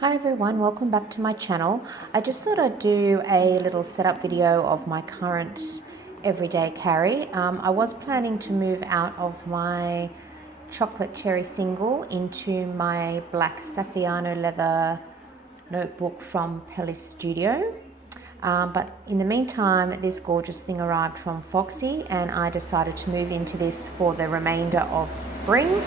Hi everyone, welcome back to my channel. I just thought I'd do a little setup video of my current everyday carry. I was planning to move out of my chocolate cherry single into my black Saffiano leather notebook from Pelly Studio. But in the meantime, this gorgeous thing arrived from FOXY and I decided to move into this for the remainder of spring.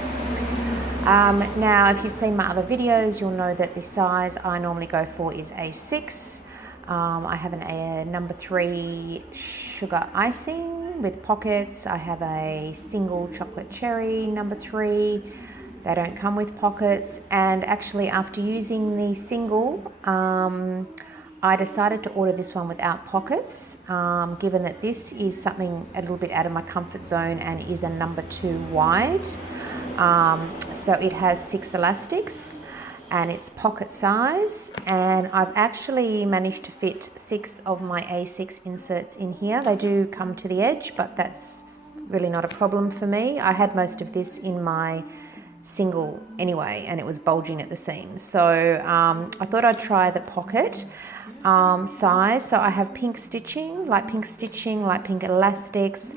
Now, if you've seen my other videos, you'll know that the size I normally go for is A6. I have a number 3 sugar icing with pockets. I have a single chocolate cherry number 3. They don't come with pockets. And actually, after using the single, I decided to order this one without pockets, given that this is something a little bit out of my comfort zone and is a number 2 wide. So it has 6 elastics and it's pocket size, and I've actually managed to fit 6 of my A6 inserts in here. They do come to the edge, but that's really not a problem for me. I had most of this in my single anyway and it was bulging at the seams, so I thought I'd try the pocket size. So I have pink stitching, light pink elastics.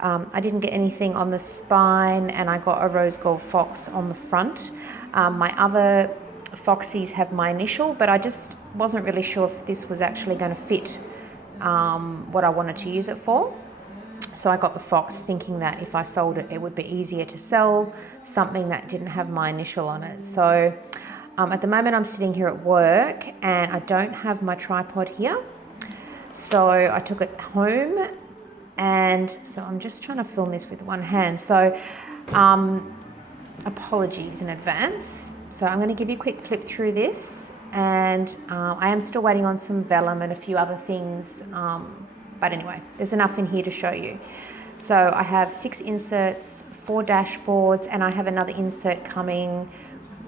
I didn't get anything on the spine and I got a rose gold fox on the front. My other Foxys have my initial, but I just wasn't really sure if this was actually going to fit what I wanted to use it for. So I got the fox thinking that if I sold it, it would be easier to sell something that didn't have my initial on it. So at the moment I'm sitting here at work and I don't have my tripod here. So I took it home. And so I'm just trying to film this with one hand. So apologies in advance. So I'm going to give you a quick flip through this. And I am still waiting on some vellum and a few other things. But anyway, there's enough in here to show you. So I have 6 inserts, 4 dashboards, and I have another insert coming,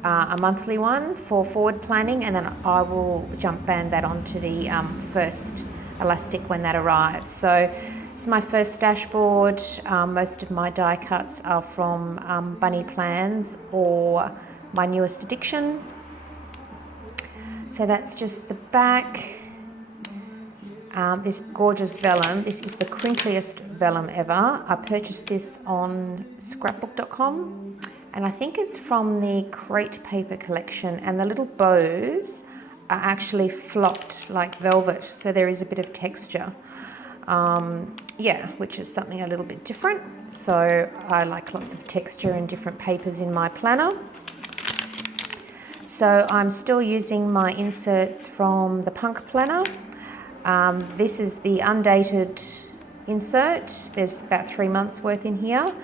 a monthly one for forward planning. And then I will jump band that onto the first elastic when that arrives. So this is my first dashboard. Most of my die cuts are from Bunny Plans or my newest addiction. So that's just the back. This gorgeous vellum, this is the crinkliest vellum ever. I purchased this on scrapbook.com and I think it's from the Crate Paper collection, and the little bows are actually flocked like velvet, so there is a bit of texture. Yeah, which is something a little bit different. So I like lots of texture and different papers in my planner. So I'm still using my inserts from the Punk Planner. This is the undated insert. There's about 3 months worth in here.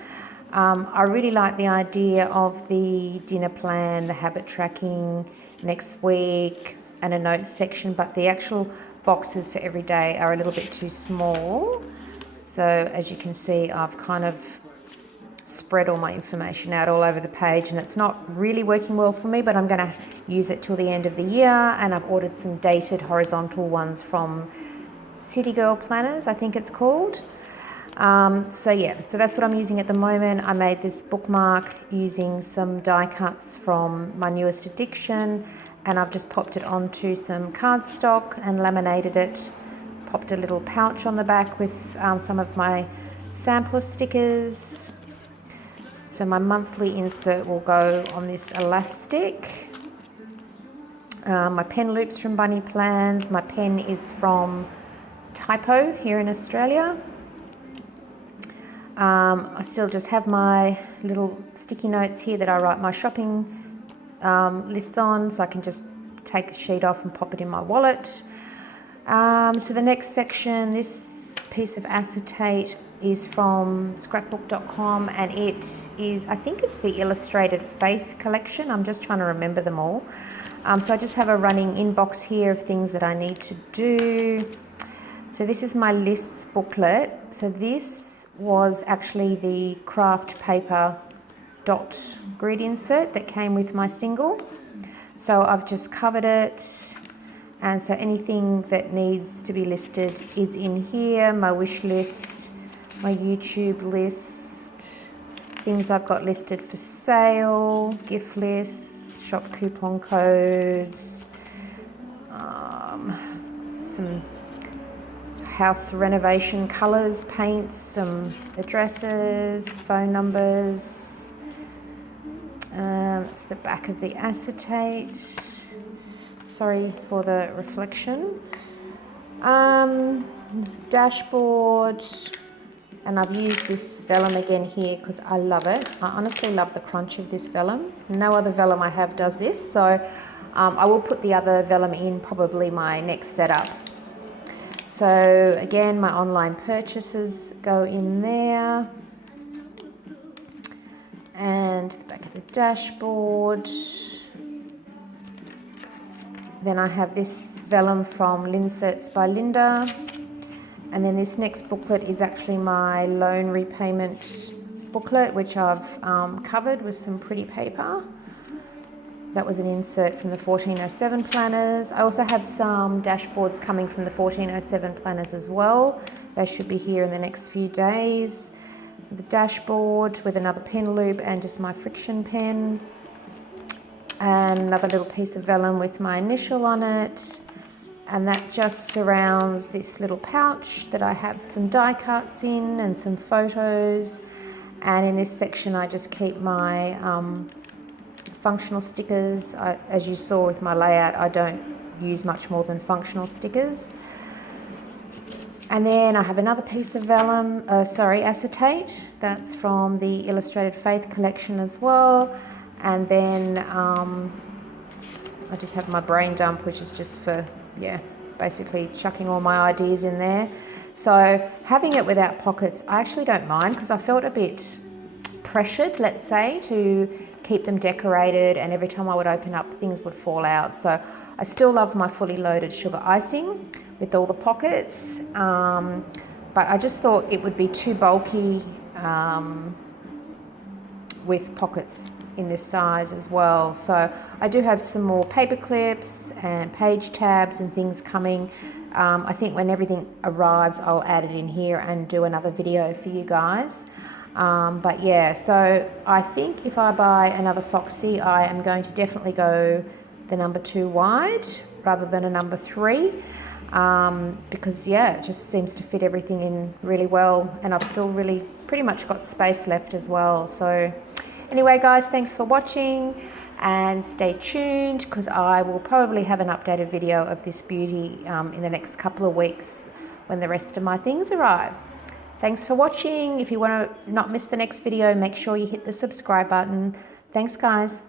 I really like the idea of the dinner plan, the habit tracking, next week, and a notes section, but the actual boxes for every day are a little bit too small. So as you can see, I've kind of spread all my information out all over the page and it's not really working well for me, but I'm going to use it till the end of the year. And I've ordered some dated horizontal ones from City Girl Planners, I think it's called. So yeah, so that's what I'm using at the moment. I made this bookmark using some die cuts from my newest addiction, and I've just popped it onto some cardstock and laminated it. Popped a little pouch on the back with some of my sampler stickers. So my monthly insert will go on this elastic. My pen loops from Bunny Plans. My pen is from Typo here in Australia. I still just have my little sticky notes here that I write my shopping lists on, so I can just take the sheet off and pop it in my wallet. So the next section, this piece of acetate is from scrapbook.com and it is, I think it's the Illustrated Faith collection. I'm just trying to remember them all. So I just have a running inbox here of things that I need to do. So this is my lists booklet. So this was actually the craft paper dot grid insert that came with my single. So I've just covered it, and so anything that needs to be listed is in here. My wish list, my YouTube list, things I've got listed for sale, gift lists, shop coupon codes, some house renovation colours, paints, some addresses, phone numbers. It's the back of the acetate. Sorry for the reflection. Dashboard, and I've used this vellum again here because I love it. I honestly love the crunch of this vellum. No other vellum I have does this, so I will put the other vellum in probably my next setup. So again, my online purchases go in there, and the back of the dashboard. Then I have this vellum from Linserts by Linda, and then this next booklet is actually my loan repayment booklet, which I've covered with some pretty paper. That was an insert from the 1407 planners. I also have some dashboards coming from the 1407 planners as well. They should be here in the next few days. The dashboard with another pen loop and just my friction pen. And another little piece of vellum with my initial on it. And that just surrounds this little pouch that I have some die cuts in and some photos. And in this section I just keep my functional stickers. As you saw with my layout, I don't use much more than functional stickers. And then I have another piece of vellum, acetate. That's from the Illustrated Faith collection as well. And then I just have my brain dump, which is just for, basically chucking all my ideas in there. So having it without pockets, I actually don't mind, because I felt a bit pressured, let's say, to keep them decorated, and every time I would open up, things would fall out. So I still love my fully loaded sugar icing with all the pockets, but I just thought it would be too bulky with pockets in this size as well. So I do have some more paper clips and page tabs and things coming. I think when everything arrives, I'll add it in here and do another video for you guys. But yeah, so I think if I buy another FOXY, I am going to definitely go the number 2 wide rather than a number 3, because it just seems to fit everything in really well, and I've still really pretty much got space left as well. So anyway guys, thanks for watching, and stay tuned, because I will probably have an updated video of this beauty in the next couple of weeks when the rest of my things arrive. Thanks for watching. If you want to not miss the next video, make sure you hit the subscribe button. Thanks guys.